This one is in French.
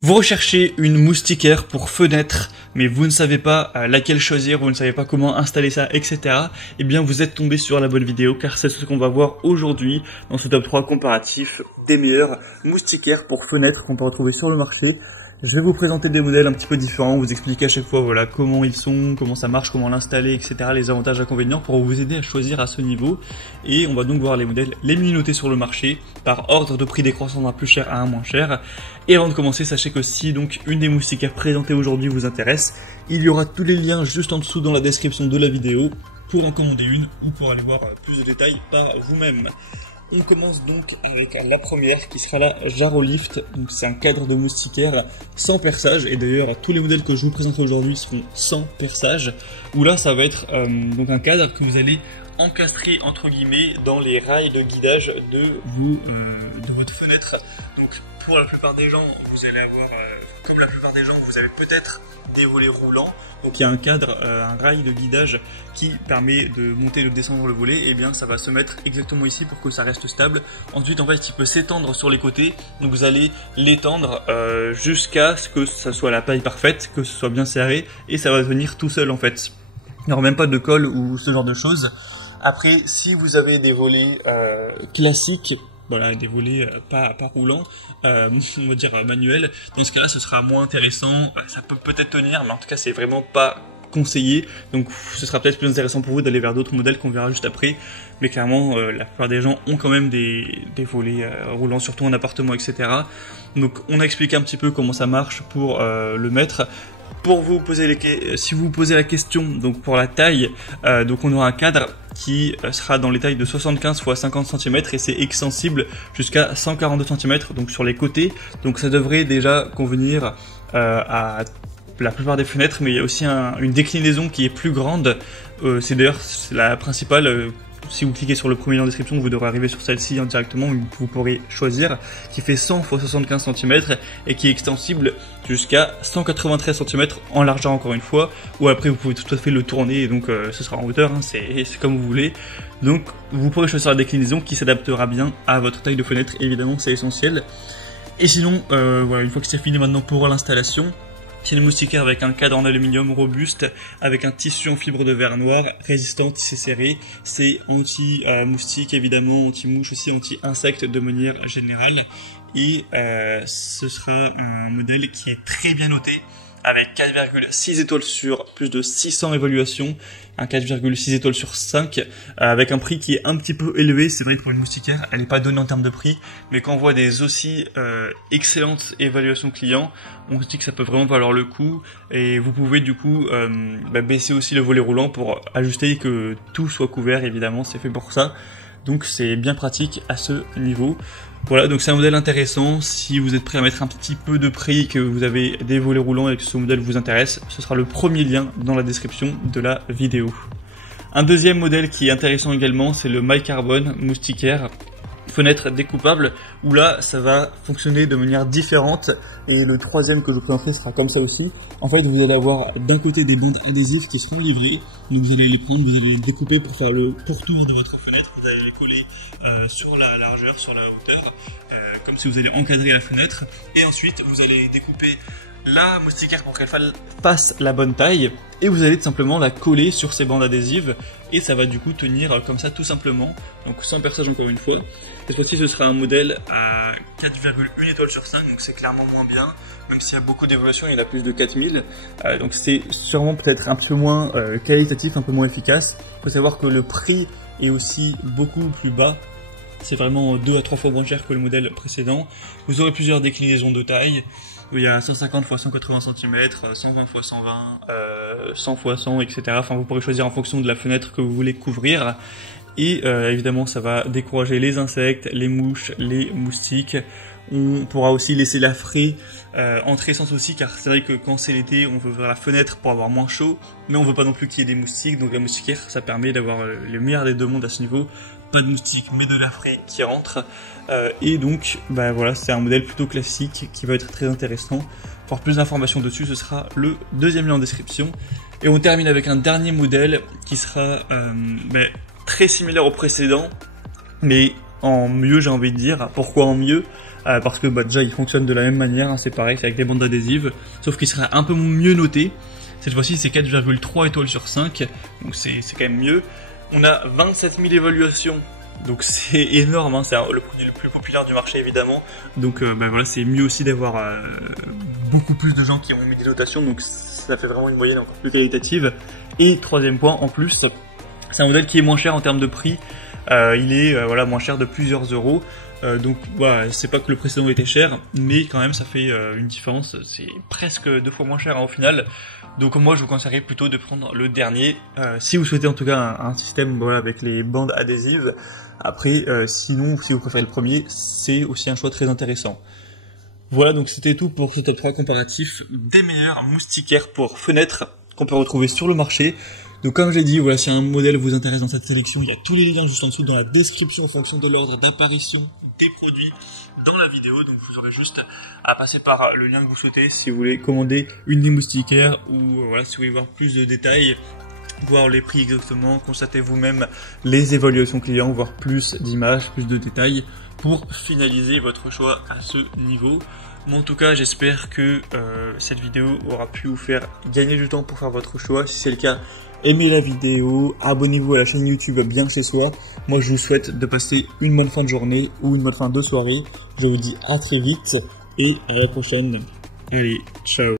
Vous recherchez une moustiquaire pour fenêtre, mais vous ne savez pas laquelle choisir, vous ne savez pas comment installer ça, etc. Eh bien, vous êtes tombé sur la bonne vidéo, car c'est ce qu'on va voir aujourd'hui dans ce top 3 comparatif des meilleures moustiquaires pour fenêtre qu'on peut retrouver sur le marché. Je vais vous présenter des modèles un petit peu différents, vous expliquer à chaque fois voilà comment ils sont, comment ça marche, comment l'installer, etc. Les avantages et inconvénients pour vous aider à choisir à ce niveau. Et on va donc voir les modèles les mieux notés sur le marché par ordre de prix décroissant d'un plus cher à un moins cher. Et avant de commencer, sachez que si donc une des moustiquaires présentées aujourd'hui vous intéresse, il y aura tous les liens juste en dessous dans la description de la vidéo pour en commander une ou pour aller voir plus de détails par vous-même. On commence donc avec la première qui sera la Jarolift. Donc c'est un cadre de moustiquaire sans perçage, et d'ailleurs tous les modèles que je vous présenterai aujourd'hui seront sans perçage, où là ça va être donc un cadre que vous allez encastrer entre guillemets dans les rails de guidage de votre fenêtre. Donc pour la plupart des gens, vous allez avoir, comme la plupart des gens, vous avez peut-être des volets roulants. Donc il y a un cadre, un rail de guidage qui permet de monter et de descendre le volet, et bien ça va se mettre exactement ici pour que ça reste stable. Ensuite en fait il peut s'étendre sur les côtés, donc vous allez l'étendre jusqu'à ce que ça soit la taille parfaite, que ce soit bien serré, et ça va venir tout seul en fait. Il n'y aura même pas de colle ou ce genre de choses. Après, si vous avez des volets classiques, voilà, des volets pas roulants, on va dire manuels, dans ce cas-là ce sera moins intéressant. Ça peut peut-être tenir, mais en tout cas c'est vraiment pas conseillé, donc ce sera peut-être plus intéressant pour vous d'aller vers d'autres modèles qu'on verra juste après. Mais clairement la plupart des gens ont quand même des volets roulants, surtout en appartement, etc. Donc on a expliqué un petit peu comment ça marche pour le mettre. Pour vous poser si vous vous posez la question, donc pour la taille, donc on aura un cadre qui sera dans les tailles de 75 x 50 cm, et c'est extensible jusqu'à 142 cm donc sur les côtés. Donc ça devrait déjà convenir à la plupart des fenêtres, mais il y a aussi une déclinaison qui est plus grande. C'est d'ailleurs la principale. Si vous cliquez sur le premier lien en description, vous devrez arriver sur celle-ci directement, vous pourrez choisir, qui fait 100 x 75 cm et qui est extensible jusqu'à 193 cm en largeur encore une fois, ou après vous pouvez tout à fait le tourner, et donc ce sera en hauteur, hein, c'est comme vous voulez. Donc vous pourrez choisir la déclinaison qui s'adaptera bien à votre taille de fenêtre, évidemment c'est essentiel. Et sinon, voilà, une fois que c'est fini maintenant pour l'installation, c'est une moustiquaire avec un cadre en aluminium robuste, avec un tissu en fibre de verre noir, résistant, tissé serré. C'est anti-moustique évidemment, anti-mouche aussi, anti-insectes de manière générale. Et ce sera un modèle qui est très bien noté, avec 4,6 étoiles sur plus de 600 évaluations, un 4,6 étoiles sur 5, avec un prix qui est un petit peu élevé. C'est vrai que pour une moustiquaire, elle n'est pas donnée en termes de prix, mais quand on voit des aussi excellentes évaluations clients, on se dit que ça peut vraiment valoir le coup, et vous pouvez du coup baisser aussi le volet roulant pour ajuster que tout soit couvert, évidemment, c'est fait pour ça. Donc c'est bien pratique à ce niveau. Voilà, donc c'est un modèle intéressant. Si vous êtes prêt à mettre un petit peu de prix, que vous avez des volets roulants et que ce modèle vous intéresse, ce sera le premier lien dans la description de la vidéo. Un deuxième modèle qui est intéressant également, c'est le MyCarbon moustiquaire fenêtre découpable, où là ça va fonctionner de manière différente, et le troisième que je vous présenterai sera comme ça aussi. En fait vous allez avoir d'un côté des bandes adhésives qui seront livrées, donc vous allez les prendre, vous allez les découper pour faire le pourtour de votre fenêtre, vous allez les coller sur la largeur, sur la hauteur, comme si vous allez encadrer la fenêtre, et ensuite vous allez découper la moustiquaire pour qu'elle fasse la bonne taille, et vous allez tout simplement la coller sur ces bandes adhésives, et ça va du coup tenir comme ça tout simplement, donc sans perçage encore une fois. Cette fois-ci ce sera un modèle à 4,1 étoiles sur 5, donc c'est clairement moins bien, même s'il y a beaucoup d'évolution, il y en a plus de 4000, donc c'est sûrement peut-être un petit peu moins qualitatif, un peu moins efficace. Il faut savoir que le prix est aussi beaucoup plus bas. C'est vraiment 2 à 3 fois moins cher que le modèle précédent. Vous aurez plusieurs déclinaisons de taille. Il y a 150 x 180 cm, 120 x 120, 100 x 100, etc. Enfin, vous pourrez choisir en fonction de la fenêtre que vous voulez couvrir. Et évidemment, ça va décourager les insectes, les mouches, les moustiques. On pourra aussi laisser la fraie entrer sans souci, car c'est vrai que quand c'est l'été, on veut ouvrir la fenêtre pour avoir moins chaud, mais on veut pas non plus qu'il y ait des moustiques. Donc la moustiquaire, ça permet d'avoir le meilleur des deux mondes à ce niveau. Pas de moustiques, mais de la fraie qui rentre. Et donc, voilà, c'est un modèle plutôt classique qui va être très intéressant. Pour plus d'informations dessus, ce sera le deuxième lien en description. Et on termine avec un dernier modèle qui sera très similaire au précédent, mais en mieux, j'ai envie de dire. Pourquoi en mieux? parce que déjà il fonctionne de la même manière, hein, c'est pareil, c'est avec des bandes adhésives, sauf qu'il sera un peu mieux noté. Cette fois-ci c'est 4,3 étoiles sur 5, donc c'est quand même mieux. On a 27 000 évaluations, donc c'est énorme, hein, c'est le produit le plus populaire du marché évidemment, donc voilà, c'est mieux aussi d'avoir beaucoup plus de gens qui ont mis des notations, donc ça fait vraiment une moyenne encore plus qualitative. Et troisième point, en plus, c'est un modèle qui est moins cher en termes de prix, il est voilà, moins cher de plusieurs euros. Donc voilà, c'est pas que le précédent était cher, mais quand même ça fait une différence, c'est presque 2 fois moins cher hein, au final. Donc moi je vous conseillerais plutôt de prendre le dernier, si vous souhaitez en tout cas un système voilà, avec les bandes adhésives. Après sinon si vous préférez le premier, c'est aussi un choix très intéressant. Voilà, donc c'était tout pour ce top 3 comparatif des meilleurs moustiquaires pour fenêtres qu'on peut retrouver sur le marché. Donc comme j'ai dit, voilà, si un modèle vous intéresse dans cette sélection, il y a tous les liens juste en dessous dans la description en fonction de l'ordre d'apparition des produits dans la vidéo. Donc vous aurez juste à passer par le lien que vous souhaitez si vous voulez commander une des moustiquaires ou voilà, si vous voulez voir plus de détails, voir les prix exactement, constater vous-même les évaluations clients, voir plus d'images, plus de détails pour finaliser votre choix à ce niveau. Moi en tout cas j'espère que cette vidéo aura pu vous faire gagner du temps pour faire votre choix. Si c'est le cas, aimez la vidéo, abonnez-vous à la chaîne YouTube Bien Chez Soi. Moi je vous souhaite de passer une bonne fin de journée ou une bonne fin de soirée. Je vous dis à très vite et à la prochaine. Allez, ciao.